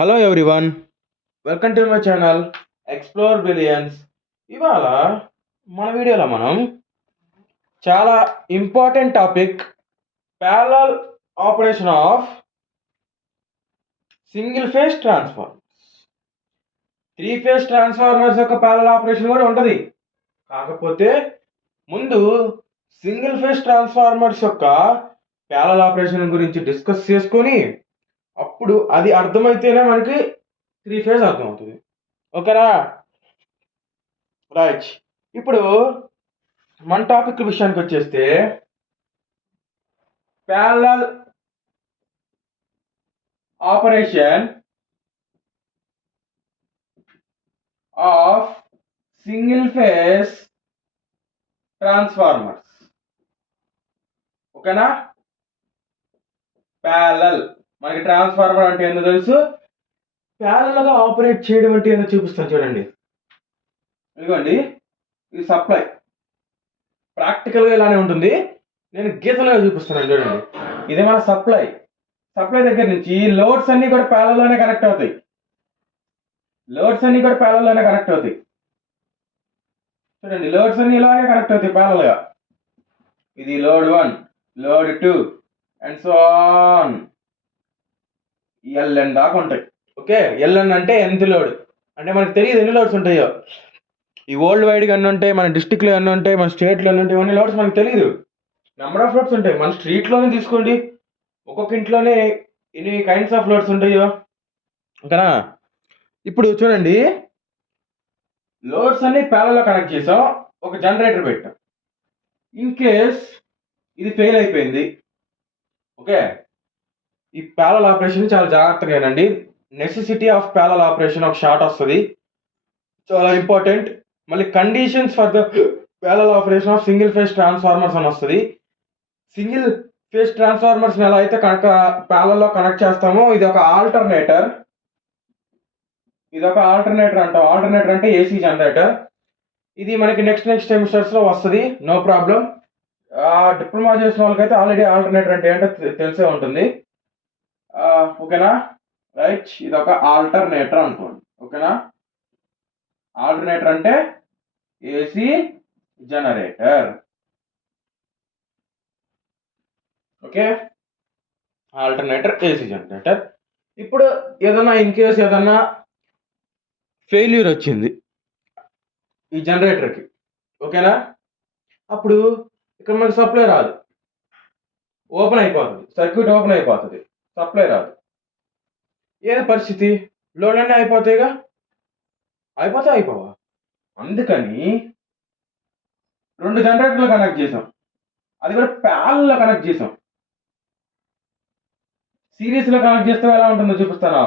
Hello everyone, welcome to my channel explore billions. ఇవాళ మన వీడియోలో మనం చాలా important topic parallel operation of single phase transformers. Three phase transformers యొక్క parallel operation కూడా ఉంటుంది. కాకపోతే ముందు సింగిల్ ఫేజ్ ట్రాన్స్ఫార్మర్స్ యొక్క ప్యారలల్ ఆపరేషన్ గురించి డిస్కస్ చేసుకొని అప్పుడు అది అర్థమైతేనే మనకి త్రీ ఫేజ్ అర్థమవుతుంది. ఓకేనా? రైట్. ఇప్పుడు మన టాపిక్ విషయానికి వచ్చేస్తే parallel operation of single phase transformers. ఓకేనా? ప్యారలల్, మనకి ట్రాన్స్ఫార్మర్ అంటే ఏందో తెలుసు, ప్యారలల్ గా ఆపరేట్ చేయడం అంటే ఏందో చూపిస్తాను చూడండి. ఇదిగోండి, ఇది సప్లై. ప్రాక్టికల్ గా ఇలానే ఉంటుంది, నేను గీతలుగా చూపిస్తున్నాను చూడండి. ఇదే మన సప్లై. సప్లై దగ్గర నుంచి లోడ్స్ అన్ని కూడా ప్యారలల్ లోనే కనెక్ట్ అవుతాయి. చూడండి, లోడ్స్ అన్ని ఇలాగే కనెక్ట్ అవుతాయి ప్యారలల్ గా. ఇది load 1, load 2 and so on LN దాకా ఉంటాయి. ఓకే, ఎల్ఎన్ అంటే ఎంత లోడ్ అంటే మనకు తెలియదు ఎన్ని లోడ్స్ ఉంటాయో. ఈ వరల్డ్ వైడ్గా ఎన్ని ఉంటాయి, మన డిస్టిక్లో ఎన్ని ఉంటాయి, మన స్టేట్లో ఎన్ని ఉంటాయి, ఇవన్నీ లోడ్స్ మనకు తెలియదు. నెంబర్ ఆఫ్ లోడ్స్ ఉంటాయి. మన స్ట్రీట్లోనే తీసుకోండి, ఒక్కొక్క ఇంట్లోనే ఎన్ని కైండ్స్ ఆఫ్ లోడ్స్ ఉంటాయో. ఓకేనా? ఇప్పుడు చూడండి, లోడ్స్ అన్ని ప్యారలల్ కనెక్ట్ చేసాం, ఒక జనరేటర్ పెట్టాం. ఇన్ కేస్ ఇది ఫెయిల్ అయిపోయింది. ఓకే, ఈ ప్యారలల్ ఆపరేషన్ చాలా జాగ్రత్తగా వినండి. నెసెసిటీ ఆఫ్ ప్యారలల్ ఆపరేషన్ ఒక షార్ట్ వస్తుంది, చాలా ఇంపార్టెంట్. మళ్ళీ conditions for the parallel operation of single phase transformers అని వస్తుంది. సింగిల్ ఫేజ్ ట్రాన్స్ఫార్మర్స్ ఎలా అయితే ప్యారలల్ లో కనెక్ట్ చేస్తామో ఇది ఒక ఆల్టర్నేటర్. అంటాం. ఆల్టర్నేటర్ అంటే ఏసీ జనరేటర్. ఇది మనకి నెక్స్ట్ సెమిస్టర్స్ లో వస్తుంది, నో ప్రాబ్లం. డిప్లొమా చేసిన వాళ్ళకైతే ఆల్రెడీ ఆల్టర్నేటర్ అంటే ఏంటో తెలిసే ఉంటుంది. ఓకేనా? రైట్, ఇది ఒక ఆల్టర్నేటర్ అనుకోండి. ఓకేనా? ఆల్టర్నేటర్ అంటే AC generator. Okay, alternator AC generator. ఇప్పుడు ఏదన్నా ఇన్ కేస్ ఏదన్నా ఫెయిల్యూర్ వచ్చింది ఈ జనరేటర్కి, ఓకేనా? అప్పుడు ఇక్కడ మనకి సప్లై రాదు, ఓపెన్ అయిపోతుంది, సర్క్యూట్ ఓపెన్ అయిపోతుంది, సప్లై రాదు. ఏది పరిస్థితి? లోడ్ అన్నీ అయిపోతాయిగా. అయిపోవా? అందుకని రెండు జనరేటర్లు కనెక్ట్ చేసాం, అది కూడా ప్యారలల్ లో కనెక్ట్ చేసాం. సిరీస్ లో కనెక్ట్ చేస్తే ఎలా ఉంటుందో చూపిస్తాను.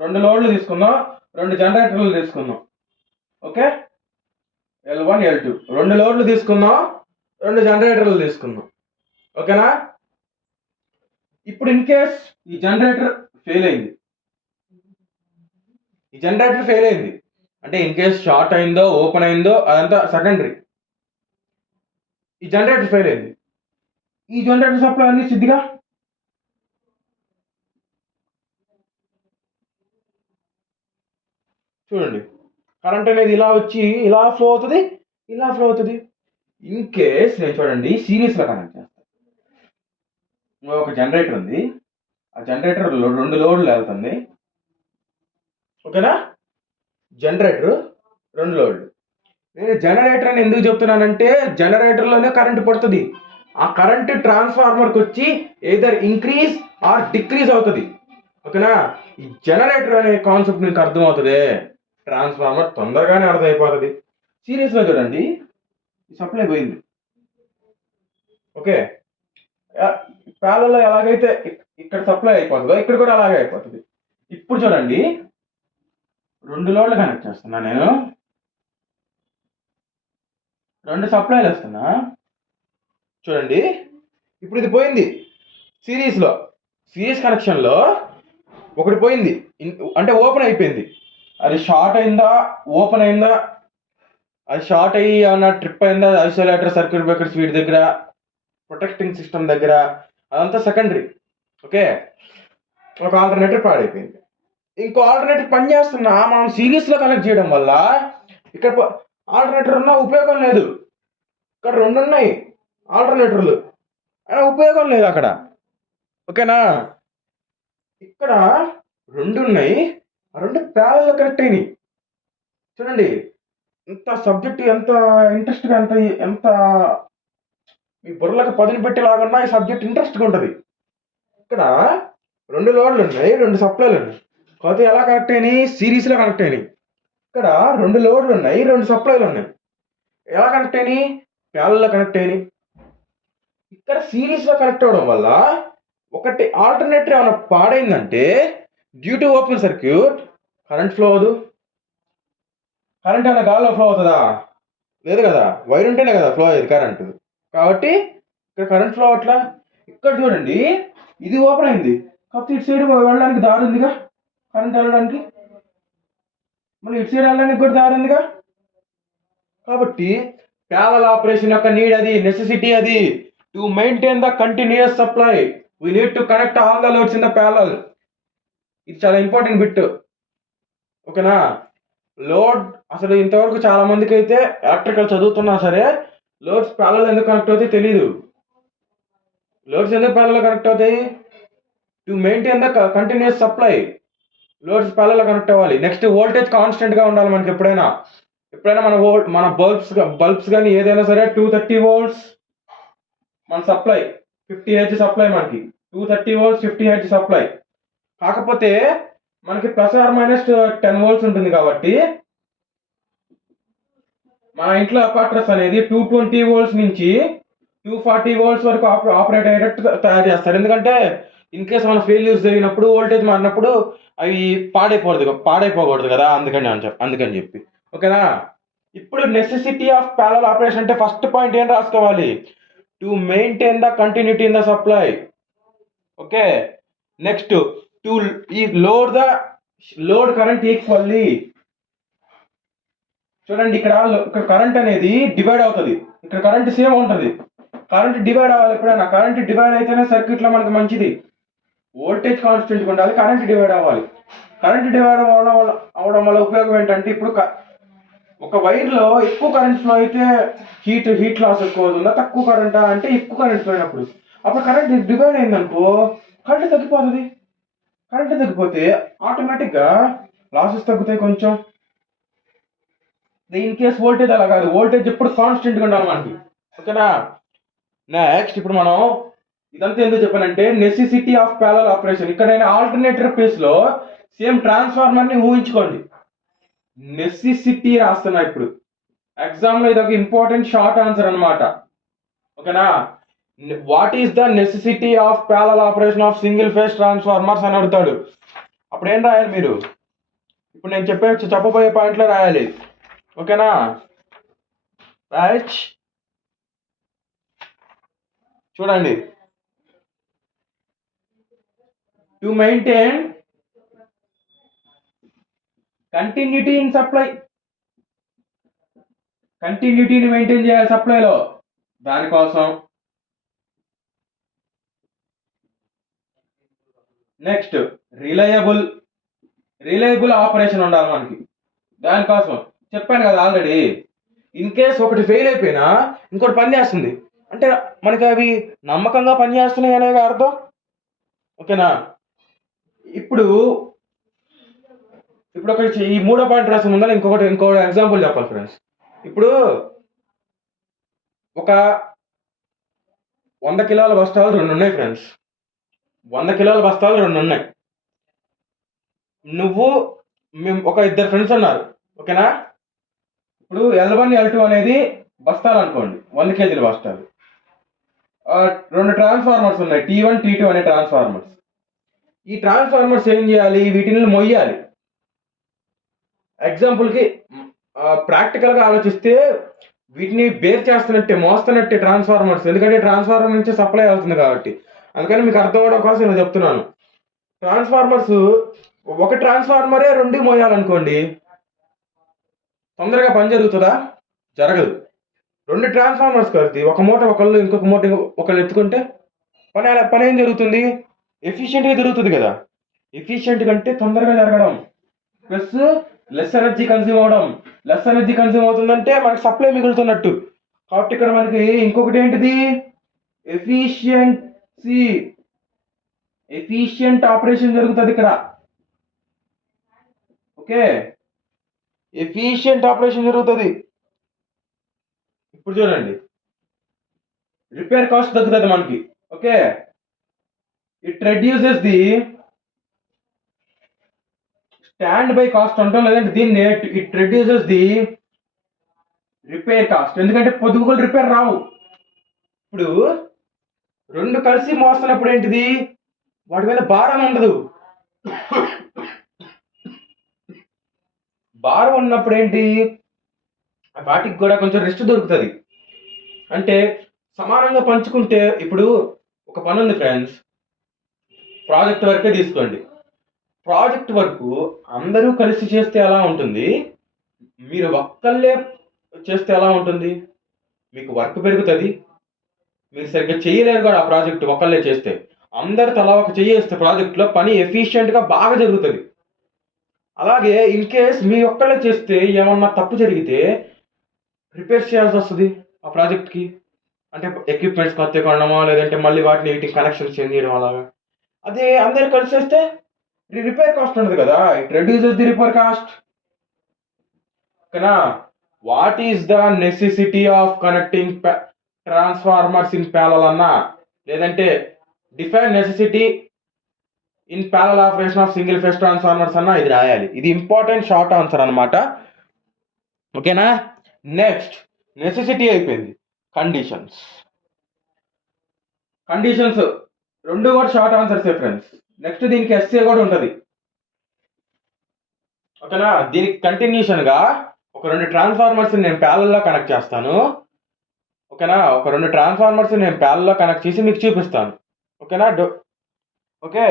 రెండు లోడ్లు తీసుకుందాం, రెండు జనరేటర్లు తీసుకుందాం. ఓకే, L1 L2 రెండు లోడ్లు తీసుకుందాం, రెండు జనరేటర్లు తీసుకుందాం. ఓకేనా? ఇప్పుడు ఇన్ కేస్ ఈ జనరేటర్ ఫెయిల్ అయింది, అంటే ఇన్ కేస్ షార్ట్ అయిందో ఓపెన్ అయిందో అదంతా సెకండరీ. ఈ జనరేటర్ ఫెయిల్ అయింది, ఈ జనరేటర్ సప్లై అన్ని సిద్ధిగా. చూడండి, కరెంట్ అనేది ఇలా వచ్చి ఇలా ఫ్లో అవుతుంది. ఇన్ కేస్ నేను చూడండి సిరీస్ లో కనెక్ట్ చేస్తాను. ఒక జనరేటర్ ఉంది, ఆ జనరేటర్ రెండు లోడ్లు వెళ్తుంది. ఓకేనా? జనరేటర్ రెండు లోడ్లు. నేను జనరేటర్ అని ఎందుకు చెప్తున్నానంటే జనరేటర్లోనే కరెంట్ పడుతుంది. ఆ కరెంట్ ట్రాన్స్ఫార్మర్కి వచ్చి ఎయిదర్ ఇంక్రీజ్ ఆర్ డిక్రీజ్ అవుతుంది. ఓకేనా? ఈ జనరేటర్ అనే కాన్సెప్ట్ మీకు అర్థమవుతుంది, ట్రాన్స్ఫార్మర్ తొందరగానే అర్థమైపోతుంది. సీరియస్గా చూడండి, ఈ సప్లై పోయింది. ఓకే, ప్యారలల్ ఎలాగైతే ఇక్కడ సప్లై అయిపోతుందో ఇక్కడ కూడా అలాగే అయిపోతుంది. ఇప్పుడు చూడండి, రెండు లోడ్లు కనెక్ట్ చేస్తున్నా, నేను రెండు సప్లైలు వేస్తున్నా. చూడండి, ఇప్పుడు ఇది పోయింది. సిరీస్ కనెక్షన్లో ఒకటి పోయింది, అంటే ఓపెన్ అయిపోయింది. అది షార్ట్ అయిందా ఓపెన్ అయిందా, అది షార్ట్ అయ్యి ఏమన్నా ట్రిప్ అయిందా, ఐసోలేటర్ సర్క్యూట్ బ్రేకర్స్ వీటి దగ్గర, ప్రొటెక్టింగ్ సిస్టమ్ దగ్గర, అదంతా సెకండరీ. ఓకే, ఒక ఆల్టర్నేటర్ పాడైపోయింది. ఇంకో ఆల్టర్నేటర్ పని చేస్తున్నా మనం సిరీస్లో కనెక్ట్ చేయడం వల్ల ఇక్కడ ఆల్టర్నేటర్ ఉన్నా ఉపయోగం లేదు. ఇక్కడ రెండు ఉన్నాయి ఆల్టర్నేటర్లు, అయినా ఉపయోగం లేదు అక్కడ. ఓకేనా, ఇక్కడ రెండు ఉన్నాయి, ఆ రెండు ప్యారల్ కనెక్ట్ అయినాయి. చూడండి ఎంత సబ్జెక్ట్, ఎంత ఇంట్రెస్ట్గా, ఎంత మీ బుర్రలకు పదును పెట్టేలాగా ఈ సబ్జెక్ట్ ఇంట్రెస్ట్గా ఉంటుంది. ఇక్కడ రెండు లోడ్లు ఉన్నాయి, రెండు సప్లైలు ఉన్నాయి. కాకపోతే ఎలా కనెక్ట్ అయినాయి? సిరీస్లో కనెక్ట్ అయినాయి. ఇక్కడ రెండు లోడ్లు ఉన్నాయి, రెండు సప్లైలు ఉన్నాయి. ఎలా కనెక్ట్ అయినాయి? ప్యారల్లో కనెక్ట్ అయినాయి. ఇక్కడ సిరీస్లో కనెక్ట్ అవ్వడం వల్ల ఒకటి ఆల్టర్నేటర్ ఏమైనా పాడైందంటే due to open circuit current flow అవ్వదు. కరెంట్ ఏమైనా గాల్లో ఫ్లో అవుతుందా? లేదు కదా, వైర్ ఉంటేనే కదా ఫ్లో అయ్యేది కరెంటు. కాబట్టి ఇక్కడ కరెంట్ ఫ్లో అట్లా. ఇక్కడ చూడండి ఇది ఓపెన్ అయింది, కాకపోతే ఇటు సైడ్ వెళ్ళడానికి దారి ఉందిగా, కరెంట్ వెళ్ళడానికి. మళ్ళీ ఇటు సైడ్ వెళ్ళడానికి కూడా దారి ఉందిగా. కాబట్టి ప్యారలల్ ఆపరేషన్ యొక్క నీడ్ అది, నెసెసిటీ అది. To maintain the continuous supply we need to connect all the loads in the parallel. ఇది చాలా ఇంపార్టెంట్ బిట్. ఓకేనా, లోడ్ అసలు ఇంతవరకు చాలా మందికి అయితే ఎలక్ట్రికల్ చదువుతున్నా సరే లోడ్స్ ప్యారలల్ ఎందుకు కనెక్ట్ అవుతాయి తెలియదు. లోడ్స్ ఎందుకు ప్యారలల్ కనెక్ట్ అవుతాయి? To maintain the continuous supply, loads parallel connect అవ్వాలి. నెక్స్ట్ వోల్టేజ్ కాన్స్టెంట్గా ఉండాలి మనకి. ఎప్పుడైనా మన బల్బ్స్ కానీ ఏదైనా సరే 230 volts మన సప్లై, 50 Hz సప్లై మనకి, 230 volts 50 Hz సప్లై. కాకపోతే మనకి ప్లస్ ఆర్ మైనస్ 10 volts ఉంటుంది కాబట్టి మన ఇంట్లో అపార్టర్స్ అనేది 220 volts నుంచి 240 volts వరకు ఆపరేట్ అయ్యేటట్టు తయారు చేస్తారు. ఎందుకంటే ఇన్ కేస్ మన ఫెయిల్యూర్స్ జరిగినప్పుడు, వోల్టేజ్ మారినప్పుడు అవి పాడైపోకూడదు కదా, అందుకని చెప్పి. ఓకేనా, ఇప్పుడు నెసెసిటీ ఆఫ్ ప్యారలల్ ఆపరేషన్ అంటే ఫస్ట్ పాయింట్ ఏం రాసుకోవాలి? To maintain the continuity in the supply. Okay, next to load current equally. చూడండి ఇక్కడ కరెంట్ అనేది డివైడ్ అవుతుంది, ఇక్కడ కరెంట్ సేమ్ ఉంటుంది. కరెంట్ డివైడ్ అవ్వాలి. ఎప్పుడైనా కరెంట్ డివైడ్ అయితేనే సర్క్యూట్లో మనకి మంచిది. వోల్టేజ్ కాన్స్టెంట్గా ఉండాలి, కరెంట్ డివైడ్ అవ్వాలి. కరెంట్ డివైడ్ అవడం వల్ల ఉపయోగం ఏంటంటే, ఇప్పుడు ఒక వైర్లో ఎక్కువ కరెంట్ ఫ్లో అయితే హీట్ లాస్ ఎక్కువ అవుతుందా, తక్కువ కరెంటా అంటే ఎక్కువ కరెంట్ ఫ్లో అయినప్పుడు. అప్పుడు కరెంట్ డివైడ్ అయిందనుకో కరెంట్ తగ్గిపోతుంది. కరెంట్ తగ్గిపోతే ఆటోమేటిక్గా లాసెస్ తగ్గుతాయి కొంచెం. ఇన్ కేస్ వోల్టేజ్ అలా కాదు, వోల్టేజ్ ఎప్పుడు కాన్స్టెంట్గా ఉండాలి మనకి. ఓకేనా, నెక్స్ట్ ఇప్పుడు మనం ఇదంతా ఎందుకు చెప్పానంటే నెసెసిటీ ఆఫ్ ప్యారలల్ ఆపరేషన్. ఇక్కడ నేను ఆల్టర్నేటర్ ప్లేస్లో సేమ్ ట్రాన్స్ఫార్మర్ని ఊహించుకోండి. నెసెసిటీ రాస్తున్నా ఇప్పుడు ఎగ్జామ్లో, ఇది ఒక ఇంపార్టెంట్ షార్ట్ ఆన్సర్ అనమాట. ఓకేనా, what is the necessity of parallel operation of single phase transformers అని అడుగుతాడు. అప్పుడు ఏం రాయాలి మీరు? ఇప్పుడు నేను చెప్పబోయే పాయింట్లో రాయాలి. ఓకేనా, రైట్. చూడండి, to maintain continuity in supply, కంటిన్యూటీని మెయింటైన్ చేయాలి సప్లైలో. దానికోసం నెక్స్ట్ రిలయబుల్ ఆపరేషన్ ఉండాలి మనకి. దానికోసం చెప్పాను కదా ఆల్రెడీ, ఇన్ కేస్ ఒకటి ఫెయిల్ అయిపోయినా ఇంకోటి పని చేస్తుంది అంటే మనకి అవి నమ్మకంగా పనిచేస్తున్నాయి అనేది అర్థం. ఓకేనా, ఇప్పుడు ఒక ఈ మూడో పాయింట్ రాసే ముందర ఇంకో ఎగ్జాంపుల్ చెప్పాలి ఫ్రెండ్స్. ఇప్పుడు ఒక 100 కిలోల బస్తాలు 2 ఉన్నాయి ఫ్రెండ్స్. 100 కిలోల బస్తాలు 2 ఉన్నాయి. మేము ఒక ఇద్దరు ఫ్రెండ్స్ ఉన్నారు. ఓకేనా, ఇప్పుడు L1 L2 అనేది బస్తాలు అనుకోండి, 100 kg బస్తాలు. 2 ట్రాన్స్ఫార్మర్స్ ఉన్నాయి, T1 T2 అనే ట్రాన్స్ఫార్మర్స్. ఈ ట్రాన్స్ఫార్మర్స్ ఏం చేయాలి? వీటిని మొయ్యాలి. ఎగ్జాంపుల్కి ప్రాక్టికల్గా ఆలోచిస్తే వీటిని బేర్ చేస్తున్నట్టే, మోస్తున్నట్టే ట్రాన్స్ఫార్మర్స్. ఎందుకంటే ట్రాన్స్ఫార్మర్ నుంచి సప్లై అవుతుంది కాబట్టి. అందుకని మీకు అర్థం అవడం కోసం నేను చెప్తున్నాను. ట్రాన్స్ఫార్మర్స్, ఒక ట్రాన్స్ఫార్మరే 2 మోయాలనుకోండి, తొందరగా పని జరుగుతుందా? జరగదు. 2 ట్రాన్స్ఫార్మర్స్ కలిసి ఒక మూట ఒకళ్ళు, ఇంకొక మూట ఒకళ్ళు ఎత్తుకుంటే పని ఏం జరుగుతుంది? ఎఫిషియెంట్గా జరుగుతుంది కదా. ఎఫిషియెంట్ కంటే తొందరగా జరగడం ప్లస్ లెస్ ఎనర్జీ కన్స్యూమ్ అవడం. లెస్ ఎనర్జీ కన్స్యూమ్ అవుతుందంటే మనకి సప్లై మిగులుతున్నట్టు. కాబట్టి ఇక్కడ మనకి ఇంకొకటి ఏంటిది, ఎఫిషియన్సీ, ఎఫిషియంట్ ఆపరేషన్ జరుగుతుంది ఇక్కడ. ఓకే, ఎఫిషియంట్ ఆపరేషన్ జరుగుతుంది. ఇప్పుడు చూడండి, రిపేర్ కాస్ట్ తగ్గుతుంది మనకి. Okay, it reduces the stand by cost అంటాం, లేదంటే దీన్ని it reduces the repair cost. ఎందుకంటే పొదుగులు రిపేర్ రావు. ఇప్పుడు రెండు కలిసి మోస్తున్నప్పుడు ఏంటిది, వాటి మీద భారం ఉండదు. భారం ఉన్నప్పుడు ఏంటి, వాటికి కూడా కొంచెం రెస్ట్ దొరుకుతుంది. అంటే సమానంగా పంచుకుంటే, ఇప్పుడు ఒక పని ఉంది ఫ్రెండ్స్, ప్రాజెక్ట్ వర్కే తీసుకోండి. ప్రాజెక్ట్ వర్క్ అందరూ కలిసి చేస్తే ఎలా ఉంటుంది, మీరు ఒక్కళ్ళే చేస్తే ఎలా ఉంటుంది, మీకు వర్క్ పెరుగుతుంది, మీరు సరిగ్గా చేయలేరు కూడా. ఆ ప్రాజెక్ట్ ఒక్కళ్ళే చేస్తే, అందరు తలా ఒక చేస్తే ప్రాజెక్ట్లో పని ఎఫిషియెంట్గా బాగా జరుగుతుంది. అలాగే ఇన్ కేస్ మీ ఒక్కళ్ళే చేస్తే ఏమన్నా తప్పు జరిగితే రిపేర్ చేయాల్సి వస్తుంది ఆ ప్రాజెక్ట్కి. అంటే ఎక్విప్మెంట్స్ కొత్త కొనడమో, లేదంటే మళ్ళీ వాటిని వీటికి కనెక్షన్స్ చేయడం అలాగా. అదే అందరు కలిసి చేస్తే రిపేర్ కాస్ట్ ఉండదు కదా, it reduces the repair cost. ఓకేనా, what is the necessity of connecting transformers in parallel అన్నా, లేదంటే define necessity in parallel operation of single phase transformers అన్నా ఇది రాయాలి. ఇది ఇంపార్టెంట్ షార్ట్ ఆన్సర్ అనమాట. ఓకేనా, నెక్స్ట్ నెసెసిటీ అయిపోయింది. కండిషన్స్, కండిషన్స్ రెండు కూడా షార్ట్ ఆన్సర్స్ ఫ్రెండ్స్. నెక్స్ట్ దీనికి ఎస్ఏ కూడా ఉంటుంది. ఓకేనా, దీనికి కంటిన్యూషన్గా ఒక రెండు ట్రాన్స్ఫార్మర్స్ నేను ప్యారలల్లో కనెక్ట్ చేస్తాను. ఓకేనా, ఒక రెండు ట్రాన్స్ఫార్మర్స్ నేను ప్యారలల్లో కనెక్ట్ చేసి మీకు చూపిస్తాను. ఓకేనా, ఓకే,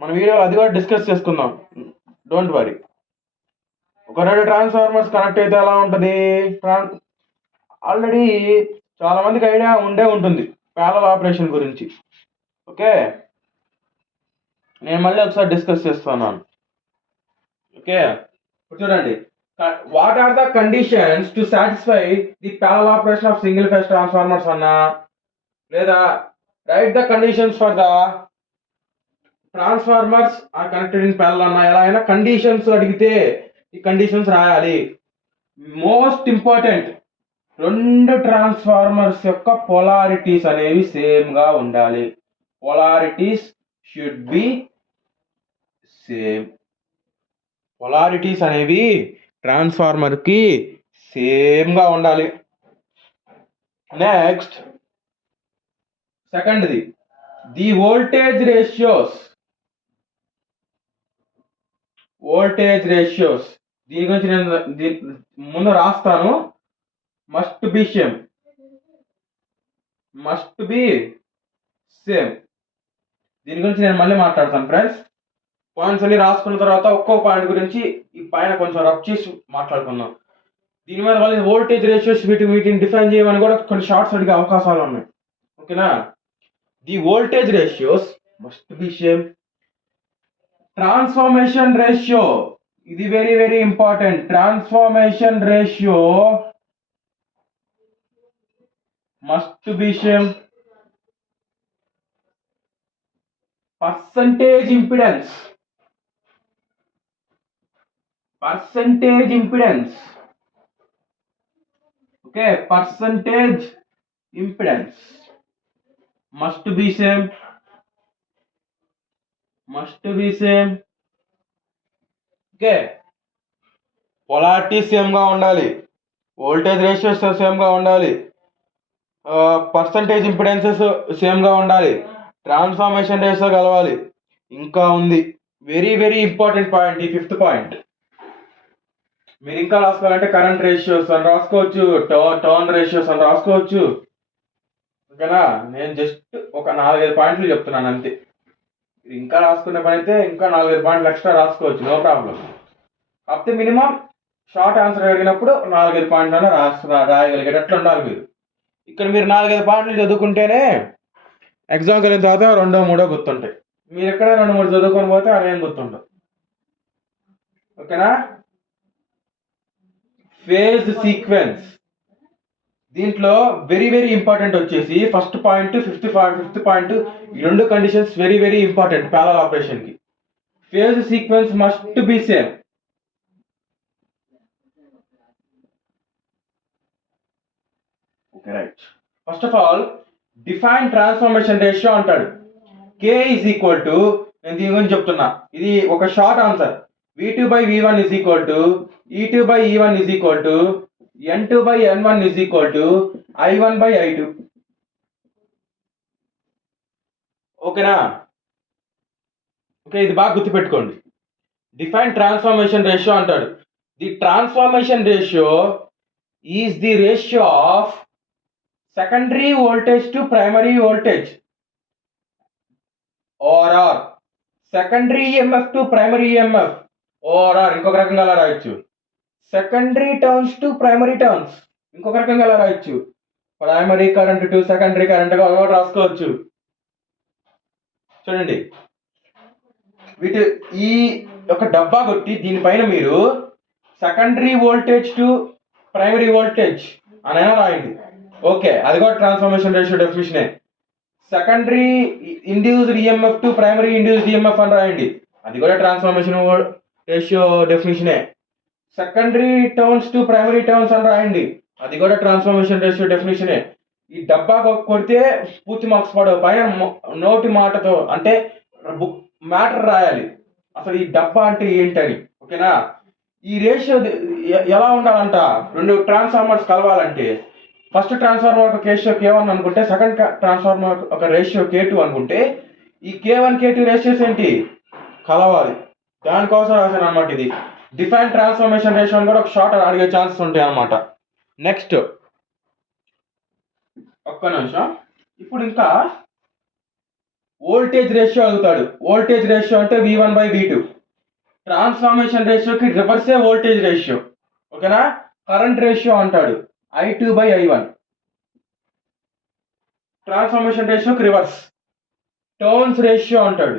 మన వీడియోలో అది కూడా డిస్కస్ చేసుకుందాం, డోంట్ వరీ. ఒక రెండు ట్రాన్స్ఫార్మర్స్ కనెక్ట్ అయితే ఎలా ఉంటుంది, ఆల్రెడీ చాలా మందికి ఐడియా ఉండే ఉంటుంది ప్యారలల్ ఆపరేషన్ గురించి. ఓకే, నేను మళ్ళీ ఒకసారి డిస్కస్ చేస్తున్నాను. ఓకే, చూడండి, what are the conditions to satisfy the parallel operation of single phase transformers అన్నా, లేదా right the conditions for the transformers are connected in parallel అన్నా, ఎలా అయినా కండిషన్స్ అడిగితే ఈ కండిషన్స్ రాయాలి. మోస్ట్ ఇంపార్టెంట్, రెండు ట్రాన్స్ఫార్మర్స్ యొక్క పొలారిటీస్ అనేవి సేమ్గా ఉండాలి. Polarities should be same. Polarities అనేవి ట్రాన్స్ఫార్మర్కి సేమ్గా ఉండాలి. నెక్స్ట్ సెకండ్ది, the voltage ratios. Voltage ratios దీని గురించి నేను ముందు రాస్తాను. Must be same, must be same. దీని గురించి నేను మళ్ళీ మాట్లాడతాను ఫ్రెండ్స్. పాయింట్స్ అన్ని రాసుకున్న తర్వాత ఒక్కో పాయింట్ గురించి ఈ పైన కొంచెం రబ్ చేసి మాట్లాడుకుందాం. దీని మీద మళ్ళీ వోల్టేజ్ రేషియోస్ వీటిని డిఫైన్ చేయమని కూడా కొన్ని షార్ట్స్ అడిగే అవకాశాలు ఉన్నాయి. ఓకేనా, the voltage ratios must be same. Transformation ratio, ఇది very very important. Transformation ratio must be same. Percentage impedance, percentage impedance. Okay, percentage impedance must be same, must be same. Okay, polarity సేమ్గా ఉండాలి, voltage ratios సేమ్గా ఉండాలి, percentage impedances సేమ్గా ఉండాలి, transformation ratio కలవాలి. ఇంకా ఉంది very very important point, ఈ fifth point. మీరు ఇంకా రాసుకోవాలంటే కరెంట్ రేషియోస్ అని రాసుకోవచ్చు, టర్న్ రేషియోస్ అని రాసుకోవచ్చు. ఓకేనా, నేను జస్ట్ ఒక 4-5 పాయింట్లు చెప్తున్నాను అంతే. ఇంకా రాసుకునే పని అయితే ఇంకా 4-5 పాయింట్లు ఎక్స్ట్రా రాసుకోవచ్చు, నో ప్రాబ్లం. కాకపోతే మినిమం షార్ట్ ఆన్సర్ అడిగినప్పుడు 4-5 పాయింట్లనే రాయగలిగేటట్లు ఉండాలి మీరు. ఇక్కడ మీరు 4-5 పాయింట్లు చదువుకుంటేనే ఎగ్జామ్కి వెళ్ళిన తర్వాత 2-3 గుర్తుంటాయి. మీరు ఎక్కడ 2-3 చదువుకొని పోతే అదేం గుర్తుండవు. ఓకేనా? ఫేజ్ సీక్వెన్స్ దీంట్లో వెరీ వెరీ ఇంపార్టెంట్ వచ్చేసి ఫస్ట్ పాయింట్, ఫిఫ్త్ పాయింట్, ఈ 2 conditions very very important parallel operation కి. Phase sequence must be same. Okay, right. First of all define transformation ratio అంటాడు. K ఈజ్ ఈక్వల్ టు, నేను దీని గురించి చెప్తున్నా, ఇది ఒక short answer. V2/V1 is equal to E2/E1 is equal to N2/N1 is equal to I1/I2. ఓకేనా? Okay, ఇది బాగా గుర్తుపెట్టుకోండి. డిఫైన్ ట్రాన్స్ఫర్మేషన్ రేషియో అంటాడు. The transformation ratio is the ratio of secondary voltage to primary voltage, OR secondary EMF to primary EMF, OR ఇంకొక రకంగా అలా రాయొచ్చు. Secondary turns to primary turns, ఇంకొక రకంగా అలా రాయొచ్చు. Primary current to secondary current గా రాసుకోవచ్చు. చూడండి, వీటి ఈ యొక్క డబ్బా కొట్టి దీనిపైన మీరు secondary voltage to primary voltage అనైనా రాయండి. ఓకే, అది కూడా ట్రాన్స్ఫర్మేషన్ రేషియో డెఫినిషనే. Secondary induced EMF to primary induced EMF అని రాయండి, అది కూడా ట్రాన్స్ఫర్మేషన్ రేషియో డెఫినిషనే. Secondary turns to primary turns అని రాయండి, అది కూడా ట్రాన్స్ఫర్మేషన్ రేషియో డెఫినిషనే. ఈ డబ్బా కొడితే పూర్తి మార్క్స్ పడవు, పైన నోటి మాటతో అంటే మ్యాటర్ రాయాలి, అసలు ఈ డబ్బా అంటే ఏంటని. ఓకేనా? ఈ రేషియో ఎలా ఉండాలంట, 2 ట్రాన్స్ఫార్మర్స్ కలవాలంటే ఫస్ట్ ట్రాన్స్ఫార్మర్ ఒక రేషియో K1 అనుకుంటే, సెకండ్ ట్రాన్స్ఫార్మర్ ఒక రేషియో K2 అనుకుంటే, ఈ K1 K2 రేషియోస్ ఏంటి, కలవాలి. దానికోసం రాశాను అనమాట. ఇది డిఫైన్ ట్రాన్స్ఫర్మేషన్ రేషియో అని కూడా ఒక షార్ట్ అడిగే ఛాన్సెస్ ఉంటాయి అనమాట. నెక్స్ట్ ఒక్క నిమిషం, ఇప్పుడు ఇంకా వోల్టేజ్ రేషియో అడుగుతాడు. వోల్టేజ్ రేషియో అంటే V1/V2. ట్రాన్స్ఫర్మేషన్ రేషియోకి రివర్సే వోల్టేజ్ రేషియో. ఓకేనా? కరెంట్ రేషియో అంటాడు I2/I1. ట్రాన్స్ఫర్మేషన్ రేషియోకి రివర్స్. టర్న్స్ రేషియో అంటాడు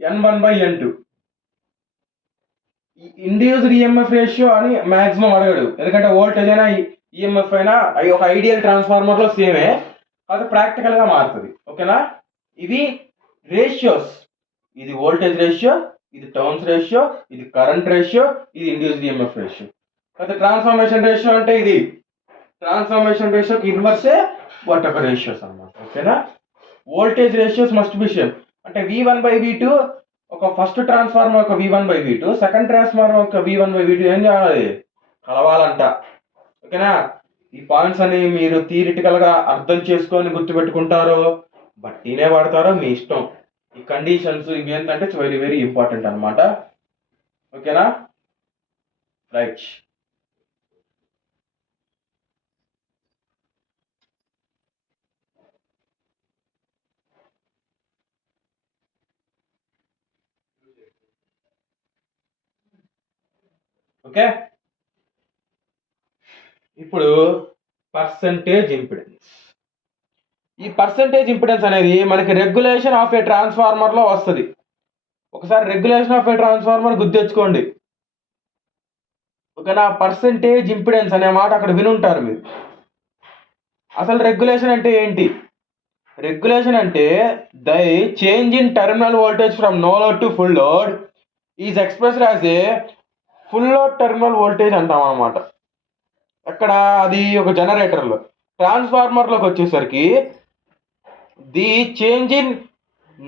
N1/N2. ఇండ్యూస్డ్ EMF రేషియో అని మాక్సిమం అడగడు, ఎందుకంటే వోల్టేజ్ అయినా EMF అయినా ఒక ఐడియల్ ట్రాన్స్ఫార్మర్ లో సేమే, అది ప్రాక్టికల్ గా మారుతుంది. ఓకేనా? ఇవి రేషియోస్, ఇది వోల్టేజ్ రేషియో, ఇది టర్న్స్ రేషియో, ఇది కరెంట్ రేషియో, ఇది ఇండ్యూస్డ్ EMF రేషియో. అయితే ట్రాన్స్ఫర్మేషన్ రేషియో అంటే ఇది ట్రాన్స్ఫర్మేషన్ రేషియోకి ఇన్వర్సే వాటి యొక్క రేషియోస్ అన్నమాట. ఓకేనా? Voltage ratios must be same. అంటే V1/V2 ఒక ఫస్ట్ ట్రాన్స్ఫార్మర్ ఒక V1/V2, సెకండ్ ట్రాన్స్ఫార్మర్ ఒక V1/V2 ఏం చేయాలి, కలవాలంట. ఓకేనా? ఈ పాయింట్స్ అని మీరు థియరిటికల్ గా అర్థం చేసుకొని గుర్తుపెట్టుకుంటారో బట్టినే వాడతారో మీ ఇష్టం. ఈ కండిషన్స్ ఇవి ఏంటంటే వెరీ వెరీ ఇంపార్టెంట్ అనమాట. ఓకేనా? రైట్. ఓకే, ఇప్పుడు పర్సంటేజ్ ఇంపిడెన్స్. ఈ పర్సంటేజ్ ఇంపిడెన్స్ అనేది మనకి రెగ్యులేషన్ ఆఫ్ ఏ ట్రాన్స్ఫార్మర్ లో వస్తుంది. ఒకసారి రెగ్యులేషన్ ఆఫ్ ఏ ట్రాన్స్ఫార్మర్ గుర్తెచ్చుకోండి. ఓకేనా? పర్సంటేజ్ ఇంపిడెన్స్ అనే మాట అక్కడ వినుంటారు మీరు. అసలు రెగ్యులేషన్ అంటే ఏంటి? రెగ్యులేషన్ అంటే the change in terminal voltage from no load to full load is expressed as a full load terminal voltage అంటాం అన్నమాట. అక్కడ అది ఒక జనరేటర్లో. ట్రాన్స్ఫార్మర్లోకి వచ్చేసరికి the change in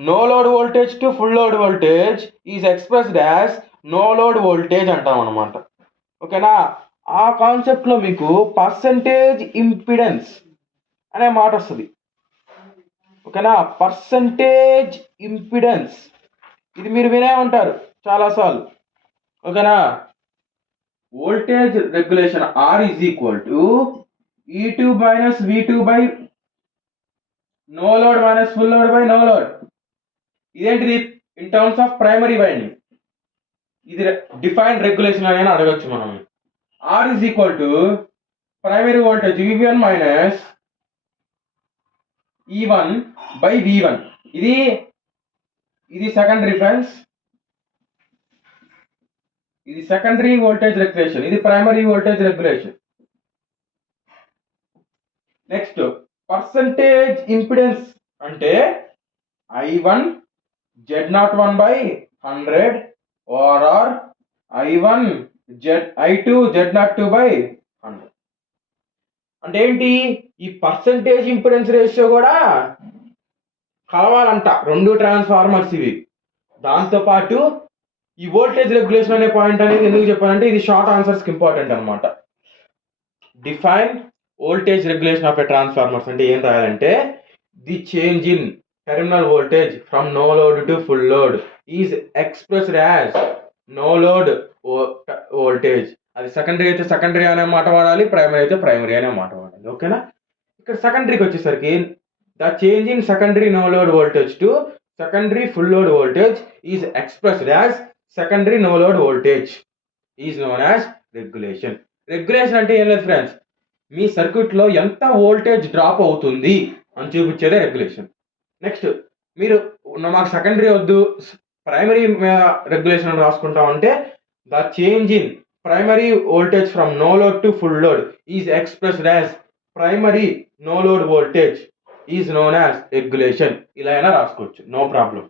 no load voltage to full load voltage is expressed as no load voltage అంటాం అనమాట. ఓకేనా? ఆ కాన్సెప్ట్లో మీకు పర్సంటేజ్ ఇంపిడెన్స్ అనే మాట వస్తుంది. ఓకేనా? పర్సంటేజ్ ఇంపిడెన్స్ ఇది మీరు వినే ఉంటారు చాలాసార్లు. ఓకేనా? Voltage regulation R is equal to E2 minus V2 by no load minus full load by no load. ఇదేంటిది? In terms of primary winding. ఇది డిఫైన్డ్ రెగ్యులేషన్ అని అడగచ్చు మనం. R is equal to primary voltage V1 minus E1 by V1. ఇది ఇది secondary friends, ఇది secondary voltage regulation, ఇది primary voltage regulation. Next percentage impedance అంటే I1 Z01/100 or I1 I2 Z02/100. అంటే ఏంటి, ఈ పర్సంటేజ్ ఇంపిడెన్స్ రేషియో కూడా కలవాలంట రెండు ట్రాన్స్ఫార్మర్స్ ఇవి. దాంతోపాటు ఈ వోల్టేజ్ రెగ్యులేషన్ అనే పాయింట్ అనేది ఎందుకు చెప్పానంటే ఇది షార్ట్ ఆన్సర్స్కి ఇంపార్టెంట్ అనమాట. Define voltage regulation of a transformers అంటే ఏం రాయాలంటే the change in terminal voltage from no load to full load is expressed as no load voltage. అది సెకండరీ అయితే సెకండరీ అనే మాట వాడాలి, ప్రైమరీ అయితే ప్రైమరీ అనే మాట వాడాలి. ఓకేనా. ఇక్కడ సెకండరీకి వచ్చేసరికి the change in secondary no load voltage to secondary full load voltage is expressed as secondary no load voltage is known as regulation. Regulation అంటే ఏం లేదు ఫ్రెండ్స్, మీ సర్క్యూట్లో ఎంత వోల్టేజ్ డ్రాప్ అవుతుంది అని చూపించేదే రెగ్యులేషన్. నెక్స్ట్ మీరు మాకు సెకండరీ వద్దు ప్రైమరీ రెగ్యులేషన్ రాసుకుంటామంటే the change in primary voltage from no load to full load is expressed as primary no load voltage is known as regulation. ఇలా అయినా రాసుకోవచ్చు, నో ప్రాబ్లం.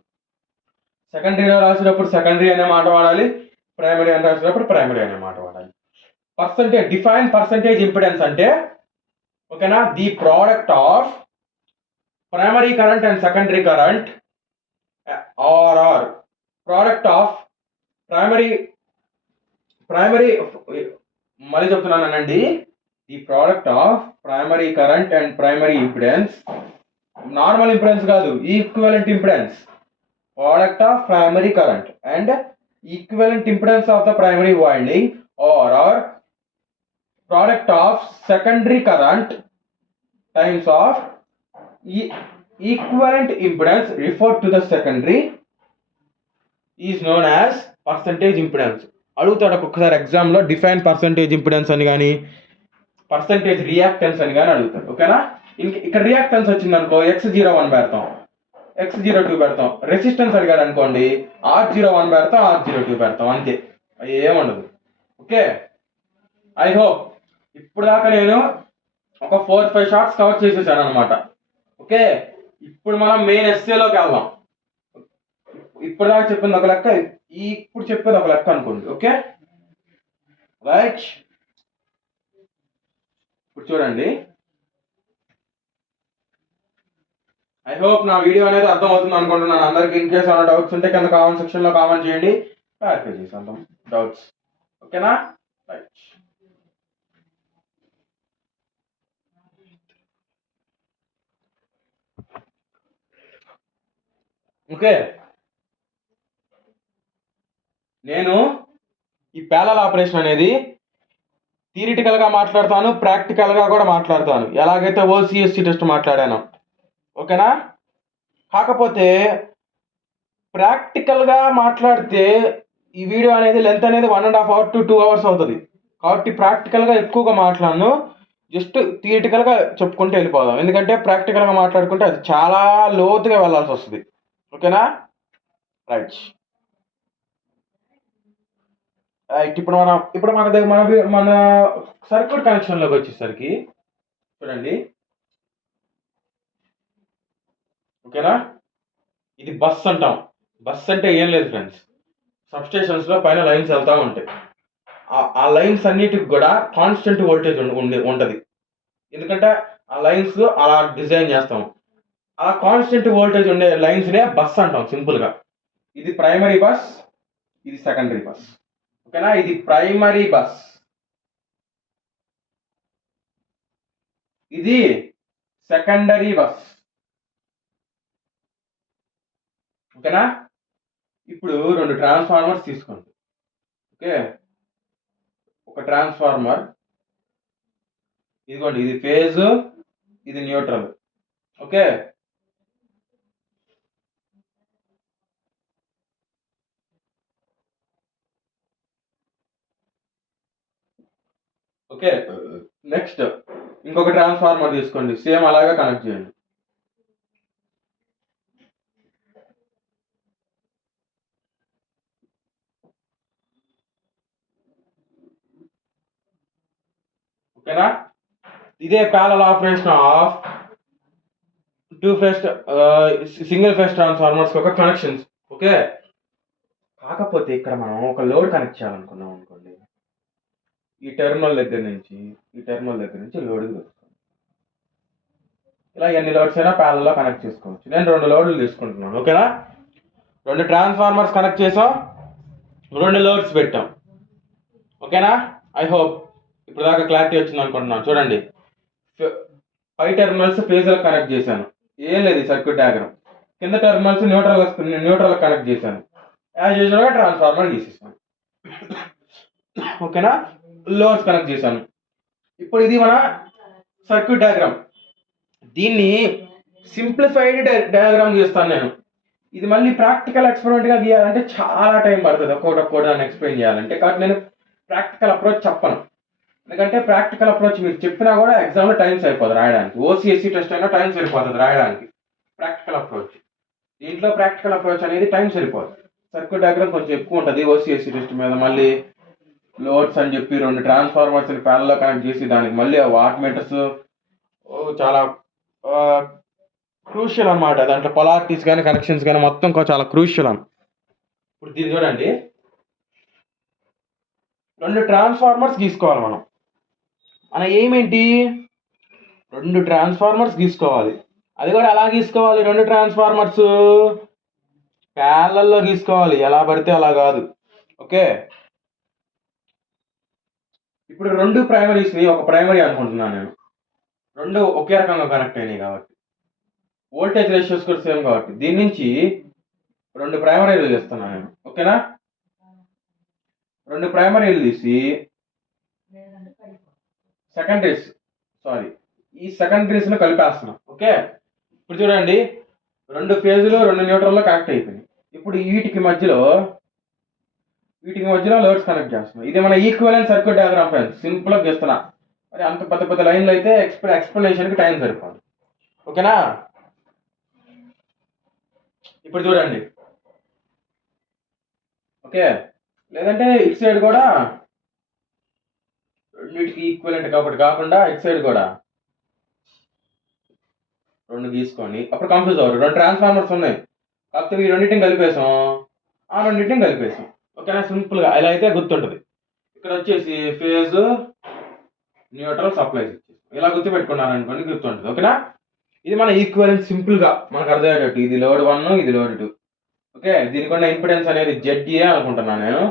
సెకండరీలో రాసేటప్పుడు సెకండరీ అనే మాట వాడాలి, ప్రైమరీ అని రాసేటప్పుడు ప్రైమరీ అనే మాట వాడాలి. పర్సంటేజ్ డిఫైన్ పర్సంటేజ్ ఇంపిడెన్స్ అంటే ఓకేనా the product of primary current and secondary current or product of primary మళ్ళీ చెప్తున్నానండి, the product of primary current and primary impedance, normal impedance కాదు, equivalent impedance. Product of primary current and equivalent impedance of the primary winding or product of secondary current times of equivalent impedance referred to the secondary is known as percentage impedance. అడుగుతాడు ఒక్కొక్కసారి ఎగ్జామ్లో define percentage impedance అని కానీ percentage reactance అని కానీ అడుగుతాడు. ఓకేనా. ఇక్కడ రియాక్టెన్స్ వచ్చింది అనుకో X01 పెడతాం, X02 పెడతాం. రెసిస్టెన్స్ అడిగాడు అనుకోండి R01 పెడతాం, R02 పెడతాం, అంతే, ఏముండదు. ఓకే. ఐ హోప్ ఇప్పుడు దాకా నేను ఒక 4-5 షార్ట్స్ కవర్ చేసేసాను అనమాట. ఓకే. ఇప్పుడు మనం మెయిన్ ఎస్ఏలోకి వెళ్దాం. ఇప్పుడు దాకా చెప్పింది ఒక లెక్క, ఇప్పుడు చెప్పేది ఒక లెక్క అనుకోండి. Okay right. ఇప్పుడు చూడండి, ఐ హోప్ నా వీడియో అనేది అర్థం అవుతుంది అనుకుంటున్నాను. అందరికి ఇన్ కేసు ఏమైనా డౌట్స్ ఉంటే కింద కామెంట్ సెక్షన్లో కామెంట్ చేయండి, క్లారిఫై చేసాం డౌట్స్. ఓకేనా రైట్. ఓకే. నేను ఈ ప్యారలల్ ఆపరేషన్ అనేది థియరిటికల్గా మాట్లాడతాను, ప్రాక్టికల్గా కూడా మాట్లాడతాను, ఎలాగైతే ఓసిఎస్సి టెస్ట్ మాట్లాడాను. ఓకేనా. కాకపోతే ప్రాక్టికల్గా మాట్లాడితే ఈ వీడియో అనేది లెంత్ అనేది 1.5 hours to 2 hours అవుతుంది. కాబట్టి ప్రాక్టికల్గా ఎక్కువగా మాట్లాడను, జస్ట్ థియరిటికల్గా చెప్పుకుంటూ వెళ్ళిపోదాం. ఎందుకంటే ప్రాక్టికల్గా మాట్లాడుకుంటే అది చాలా లోతుగా వెళ్ళాల్సి వస్తుంది. ఓకేనా రైట్. ఇప్పుడు మన సర్క్యూట్ కనెక్షన్లోకి వచ్చేసరికి చూడండి. ఓకేనా. ఇది బస్ అంటాం. బస్ అంటే ఏం లేదు ఫ్రెండ్స్, సబ్స్టేషన్స్లో పైన లైన్స్ వెళ్తూ ఉంటాయి. ఆ లైన్స్ అన్నిటికి కూడా కాన్స్టెంట్ వోల్టేజ్ ఉంటుంది. ఎందుకంటే ఆ లైన్స్ అలా డిజైన్ చేస్తాం. ఆ కాన్స్టెంట్ వోల్టేజ్ ఉండే లైన్స్నే బస్ అంటాం సింపుల్గా. ఇది ప్రైమరీ బస్, ఇది సెకండరీ బస్. ఓకేనా. ఇది ప్రైమరీ బస్, ఇది సెకండరీ బస్. ఓకేనా. ఇప్పుడు 2 ట్రాన్స్ఫార్మర్స్ తీసుకోండి. ఓకే. ఒక ట్రాన్స్ఫార్మర్ ఇదిగోండి, ఇది ఫేజ్, ఇది న్యూట్రల్. ఓకే. ఓకే. నెక్స్ట్ ఇంకొక ట్రాన్స్ఫార్మర్ తీసుకోండి, సేమ్ అలాగే కనెక్ట్ చేయండి. ఓకేనా. ఇదే parallel operation of two face single phase transformers ఒక కనెక్షన్స్. ఓకే, కాకపోతే ఇక్కడ మనం ఒక లోడ్ కనెక్ట్ చేయాలనుకున్నాం అనుకోండి, ఈ టెర్మినల్ దగ్గర నుంచి లోడ్కి వస్తుంది. ఇలా ఎన్ని లోడ్స్ అయినా ప్యారల్లో కనెక్ట్ చేసుకోవచ్చు. నేను 2 లోడ్లు తీసుకుంటున్నాను. ఓకేనా, 2 ట్రాన్స్ఫార్మర్స్ కనెక్ట్ చేసాం, 2 లోడ్స్ పెట్టాం. ఓకేనా, ఐ హోప్ ఇప్పుడు దాకా క్లారిటీ వచ్చింది అనుకుంటున్నాను. చూడండి, పై టెర్మినల్స్ ఫేజ్లకు కనెక్ట్ చేశాను, ఏం లేదు సర్క్యూట్ డయాగ్రామ్. కింద టెర్మినల్స్ న్యూట్రల్ కనెక్ట్ చేశాను, యాజ్ యూజువల్గా ట్రాన్స్ఫార్మర్ గీసేసాను. ఓకేనా, లోడ్స్ కనెక్ట్ చేశాను. ఇప్పుడు ఇది మన సర్క్యూట్ డయాగ్రామ్. దీన్ని సింప్లిఫైడ్ డయాగ్రామ్ గీస్తాను నేను. ఇది మళ్ళీ ప్రాక్టికల్ ఎక్స్పెరిమెంట్గా గీయాలంటే చాలా టైం పడుతుంది, ఒక్కొక్కటి దాన్ని ఎక్స్ప్లెయిన్ చేయాలంటే. కాబట్టి నేను ప్రాక్టికల్ అప్రోచ్ చెప్పను, ఎందుకంటే ప్రాక్టికల్ అప్రోచ్ మీరు చెప్పినా కూడా ఎగ్జామ్లో టైం సరిపోదు రాయడానికి. ఓసీఎస్సీ టెస్ట్ అయినా టైం సరిపోతుంది రాయడానికి. ప్రాక్టికల్ అప్రోచ్, దీంట్లో ప్రాక్టికల్ అప్రోచ్ అనేది టైం సరిపోదు. సర్క్యూట్ డయాగ్రామ్ కొంచెం ఎక్కువ ఉంటుంది ఓసీఎస్సీ టెస్ట్ మీద. మళ్ళీ లోడ్స్ అని చెప్పి 2 ట్రాన్స్ఫార్మర్స్ని ప్యారల్లో కనెక్ట్ చేసి దానికి మళ్ళీ వాట్ మీటర్స్ చాలా క్రూషియల్ అనమాట. దాంట్లో పొలారిటీస్ కానీ కనెక్షన్స్ కానీ మొత్తం చాలా క్రూషియల్ అని. ఇప్పుడు దీన్ని చూడండి, 2 ట్రాన్స్ఫార్మర్స్ గీసుకోవాలి మనం. మన ఏమేంటి, 2 ట్రాన్స్ఫార్మర్స్ గీసుకోవాలి. అది కూడా ఎలా గీసుకోవాలి, 2 ట్రాన్స్ఫార్మర్స్ ప్యారలల్లో గీసుకోవాలి, ఎలా పడితే అలా కాదు. ఓకే, ఇప్పుడు 2 ప్రైమరీస్ని ఒక ప్రైమరీ అనుకుంటున్నాను నేను. 2 ఒకే రకంగా కనెక్ట్ అయినాయి కాబట్టి, వోల్టేజ్ రేషియోస్ కూడా సేమ్ కాబట్టి దీని నుంచి 2 ప్రైమరీలు చేస్తున్నాను నేను. ఓకేనా, 2 ప్రైమరీలు తీసి ఈ సెకండరీస్ను కలిపేస్తున్నాం. ఓకే, ఇప్పుడు చూడండి, 2 ఫేజులు 2 న్యూట్రల్లో కనెక్ట్ అయిపోయినాయి. ఇప్పుడు వీటికి మధ్యలో లోడ్స్ కనెక్ట్ చేస్తున్నాం. ఇది మన ఈక్వలెంట్ సర్క్యూట్ డయాగ్రామ్ ఫ్రెండ్స్, సింపుల్గా చేస్తున్నా. మరి అంత పెద్ద పెద్ద లైన్లు అయితే ఎక్స్ప్లెనేషన్కి టైం సరిపోదు. ఓకేనా, ఇప్పుడు చూడండి. ఓకే, లేదంటే ఇటు సైడ్ కూడా రెండింటికి ఈక్వలెంట్ కాబట్టి కాకుండా ఇటు సైడ్ కూడా 2 తీసుకోండి, అప్పుడు కన్ఫ్యూజ్ అవ్వరు. 2 ట్రాన్స్ఫార్మర్స్ ఉన్నాయి కాకపోతే ఈ రెండింటిని కలిపేసాం, ఆ రెండింటిని కలిపేసాం. ఓకేనా, సింపుల్గా ఇలా అయితే గుర్తుంటుంది. ఇక్కడ వచ్చేసి ఫేజ్ న్యూట్రల్ సప్లైస్ ఇలా గుర్తుపెట్టుకున్నాను అనుకోండి, గుర్తుంటుంది. ఓకేనా, ఇది మన ఈక్వలెంట్ సింపుల్గా మనకు అర్థమయ్యేటట్టు. ఇది లోడ్ 1, ఇది లోడ్ 2. ఓకే, దీనికి ఉన్న ఇంపిడెన్స్ అనేది ZA అనుకుంటున్నాను నేను,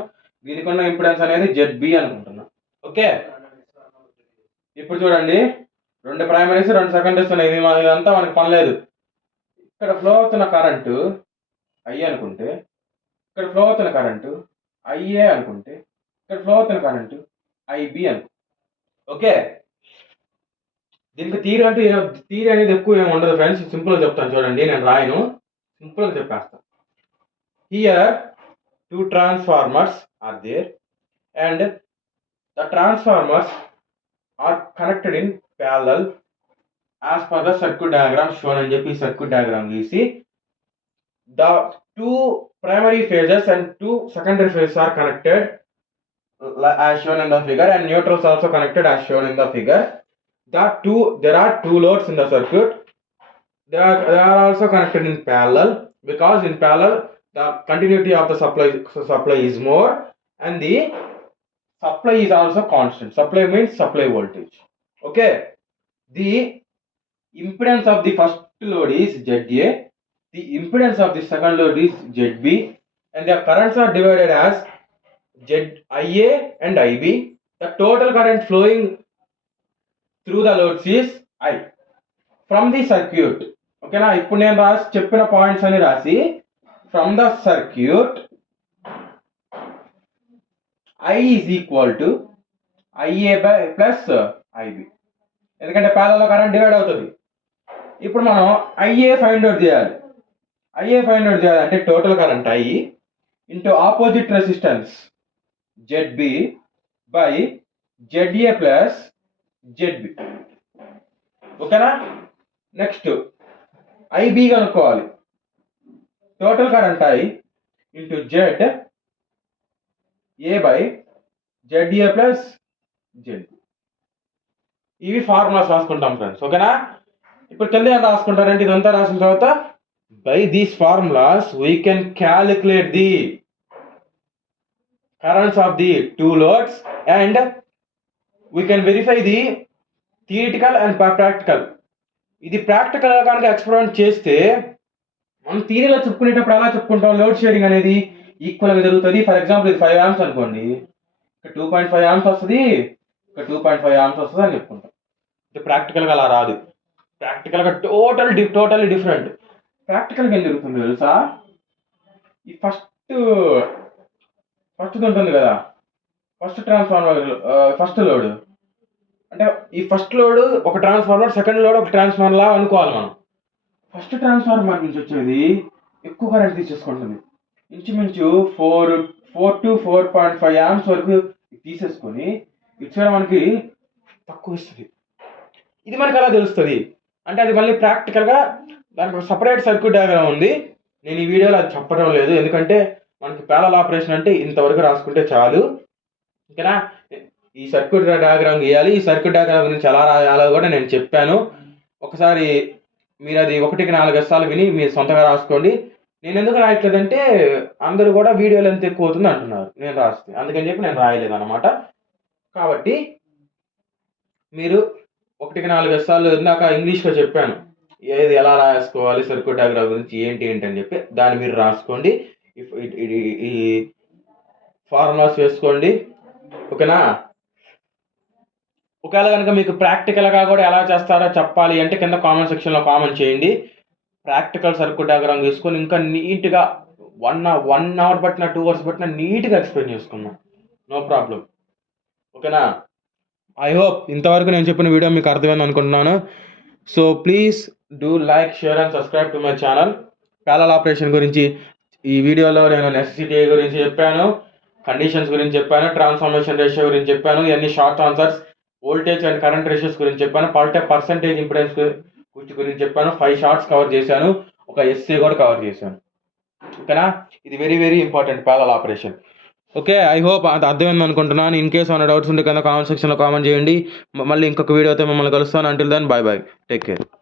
దీనికి ఉన్న ఇంపిడెన్స్ అనేది ZB అనుకుంటున్నాను. ఓకే, ఇప్పుడు చూడండి, 2 ప్రైమరీస్ 2 సెకండరీస్ ఉన్నాయి. ఇదంతా మనకి పని లేదు. ఇక్కడ ఫ్లో అవుతున్న కరెంటు I అనుకుంటే, ఇక్కడ ఫ్లో అవుతున్న కరెంటు IA అనుకుంటే, ఇక్కడ ఫ్లో అవుతున్న కరెంటు IB అనుకుంటే. ఓకే, దీనికి థియరీ అనేది ఎక్కువ ఏమి ఉండదు ఫ్రెండ్స్, సింపుల్గా చెప్తాను చూడండి. నేను రాయను, సింపుల్గా చెప్పేస్తాను. Here 2 transformers are there and the transformers are connected in parallel as per the circuit diagram shown అని చెప్పి సర్క్యూట్ డయాగ్రామ్ గీసి the 2 primary phases and 2 secondary phases are connected as shown in the figure and neutrals also connected as shown in the figure. There are 2 loads in the circuit. They are also connected in parallel because in parallel the continuity of the supply is more and the supply is also constant. Supply means supply voltage. Okay, the impedance of the first load is ZA, the impedance of the second load is ZB, and the currents are divided as ZIA and IB. The total current flowing through the loads is I from the circuit. Okay na, ఇప్పుడు నేను చెప్పిన points అని రాసి from the circuit I is equal to IA plus IB, ఎందుకంటే parallel current divide అవుతుంది. ఇప్పుడు మనం IA find out చేయాలంటే total current I into opposite resistance ZB by ZA plus ZB. ఓకేనా, నెక్స్ట్ IB కనుక్కోవాలి. Total current I into ZA by ZA plus ZB. ఇవి formulas రాసుకుంటాం friends. ఓకేనా? ఇప్పుడు కింద ఏం రాసుకుంటారంటే ఇదంతా రాసిన తర్వాత by these formulas we can calculate the currents of the two loads and we can verify the theoretical and practical. ఇది ప్రాక్టికల్ కనుక ఎక్స్పెరిమెంట్ చేస్తే మనం థియరీలో చెప్పుకునేటప్పుడు ఎలా చెప్పుకుంటాం, లోడ్ షేరింగ్ అనేది ఈక్వల్గా జరుగుతుంది. ఫర్ ఎగ్జాంపుల్ ఇది 5 amps అనుకోండి, ఇక్కడ 2.5 amps వస్తుంది, ఇక్కడ 2.5 amps వస్తుంది అని చెప్పుకుంటాం. ఇది ప్రాక్టికల్గా అలా రాదు. ప్రాక్టికల్గా టోటల్లీ డిఫరెంట్. ప్రాక్టికల్గా ఏం జరుగుతుంది తెలుసా? ఈ ఫస్ట్ ఉంటుంది కదా, ఫస్ట్ ట్రాన్స్ఫార్మర్, ఫస్ట్ లోడ్ అంటే ఈ ఫస్ట్ లోడ్ ఒక ట్రాన్స్ఫార్మర్, సెకండ్ లోడ్ ఒక ట్రాన్స్ఫార్మర్ లా అనుకోవాలి మనం. ఫస్ట్ ట్రాన్స్ఫార్మర్ నుంచి వచ్చేది ఎక్కువ కరెంట్ తీసేసుకుంటుంది. ఇంచుమించు 4 to 4.5 amps వరకు తీసేసుకొని ఇచ్చిన మనకి తక్కువ ఇస్తుంది. ఇది మనకి ఎలా తెలుస్తుంది అంటే అది మళ్ళీ ప్రాక్టికల్గా దానికి సపరేట్ సర్క్యూట్ డయాగ్రామ్ ఉంది. నేను ఈ వీడియోలో అది చెప్పడం లేదు, ఎందుకంటే మనకి ప్యారలల్ ఆపరేషన్ అంటే ఇంతవరకు రాసుకుంటే చాలు. ఓకేనా? ఈ సర్క్యూట్ డయాగ్రామ్ గీయాలి. ఈ సర్క్యూట్ డయాగ్రామ్ గురించి ఎలా రాయాలో కూడా నేను చెప్పాను. ఒకసారి మీరు అది 1కి 4 సార్లు విని మీరు సొంతగా రాసుకోండి. నేను ఎందుకు రాయట్లేదంటే అందరూ కూడా వీడియో లెంత్ ఎక్కువ అవుతుంది అంటున్నారు నేను రాస్తే, అందుకని చెప్పి నేను రాయలేదు అనమాట. కాబట్టి మీరు 1కి 4 సార్లు ఇందాక ఇంగ్లీష్లో చెప్పాను ఏది ఎలా రాసుకోవాలి, సర్క్యూట్ డయాగ్రామ్ గురించి ఏంటి అని చెప్పి దాన్ని మీరు రాసుకోండి. ఈ ఫార్ములాస్ వేసుకోండి. ఓకేనా? ఒకవేళ కనుక మీకు ప్రాక్టికల్గా కూడా ఎలా చేస్తారో చెప్పాలి అంటే కింద కామెంట్ సెక్షన్లో కామెంట్ చేయండి. ప్రాక్టికల్ సర్క్యూట్ డయాగ్రామ్ తీసుకొని ఇంకా నీట్గా 1 hour పట్టిన 2 hours పట్టిన నీట్గా ఎక్స్ప్లెయిన్ చేసుకుందాం, నో ప్రాబ్లం. ఓకేనా? ఐ హోప్ ఇంతవరకు నేను చెప్పిన వీడియో మీకు అర్థమైంది అనుకుంటున్నాను. So please do like, share and subscribe to my channel. Parallel operation గురించి ఈ వీడియోలో నేను నెసెసిటీ గురించి చెప్పాను, కండిషన్స్ గురించి చెప్పాను, ట్రాన్స్ఫర్మేషన్ రేషియో గురించి చెప్పాను, ఇవన్నీ short answers, voltage and current ratios గురించి చెప్పాను, పర్సెంటేజ్ ఇంపిడెన్స్ గురించి చెప్పాను, 5 షార్ట్స్ కవర్ చేశాను, ఒక ఎస్సే కూడా కవర్ చేశాను. ఓకేనా? ఇది very important parallel operation. Okay, I hope అది అర్థమైంది అనుకుంటున్నాను. ఇన్ కేస్ ఏమైనా డౌట్స్ ఉంటే కింద కామెంట్ సెక్షన్లో కామెంట్ చేయండి. మళ్ళీ ఇంకొక వీడియోతో మిమ్మల్ని కలుస్తాను. Until then bye, take care.